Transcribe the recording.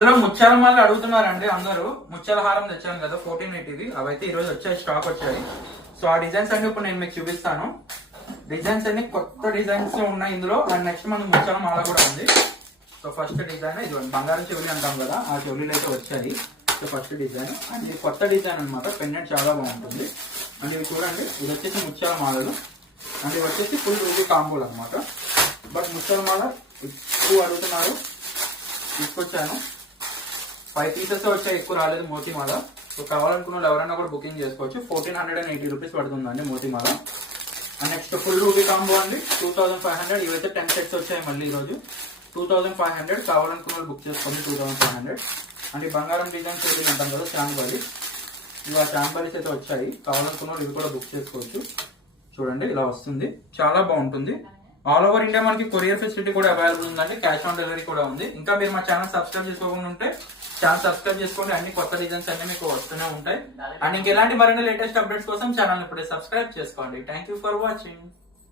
ముత్యాల మాల అడుగుతున్నారండి అందరూ. ముత్యాల హారం తెచ్చాను కదా 1480, అవైతే ఈ రోజు వచ్చాయి, స్టాక్ వచ్చాయి. సో ఆ డిజైన్స్ అన్ని ఇప్పుడు నేను మీకు చూపిస్తాను. డిజైన్స్ అన్ని కొత్త డిజైన్స్ ఉన్నాయి ఇందులో. అండ్ నెక్స్ట్ మనకు ముత్యాల మాల కూడా ఉంది. సో ఫస్ట్ డిజైన్ ఇది బంగారం చెవులి అంటాం కదా, ఆ చెవులీలు అయితే వచ్చాయి. సో ఫస్ట్ డిజైన్ అండ్ ఇది కొత్త డిజైన్ అనమాట. పెన్నెట్ చాలా బాగుంటుంది. అండ్ ఇవి చూడండి, ఇది వచ్చేసి ముత్యాల మాలలు అండ్ ఇవి వచ్చేసి ఫుల్ రూబీ కాంబోలు అనమాట. బట్ ముత్యాల మాల ఎక్కువ అడుగుతున్నారు, తీసుకొచ్చాను. 5 పీసెస్ వచ్చాయి, ఎక్కువ రాలేదు మోతీ మాల. సో కావాలనుకున్న వాళ్ళు ఎవరైనా కూడా బుకింగ్ చేసుకోవచ్చు. 1480 రూపీస్ పడుతుందండి మోతీ మాల. And next full ruby combo అండి 2500. ఇవైతే 10 సెట్స్ వచ్చాయి మళ్ళీ ఈరోజు. 2500 కావాలనుకున్న వాళ్ళు బుక్ చేసుకోండి. 2500. అండ్ ఈ బంగారం డిజైన్స్ ఏది అంటాం కదా, చాంబాలి. ఇవి ఆ చాంబాలీస్ అయితే వచ్చాయి, కావాలనుకున్న వాళ్ళు ఇవి కూడా బుక్ చేసుకోవచ్చు. చూడండి ఇలా వస్తుంది, చాలా బాగుంటుంది. ఆల్ ఓవర్ ఇండియా మనకి కొరియర్ ఫెసిలిటీ కూడా అవైలబుల్ ఉందండి. క్యాష్ ఆన్ డెలివరీ కూడా ఉంది. ఇంకా మీరు మా ఛానల్ సబ్స్క్రైబ్ చేసుకోకుండా ఉంటే ఛానల్ సబ్స్క్రైబ్ చేసుకోండి. అన్ని కొత్త డిజైన్స్ అన్ని మీకు వస్తూనే ఉంటాయి. అండ్ ఇంకెలాంటి మరిన్ని లేటెస్ట్ అప్డేట్స్ కోసం ఛానల్ ఇప్పుడే సబ్స్క్రైబ్ చేసుకోండి. Thank you for watching.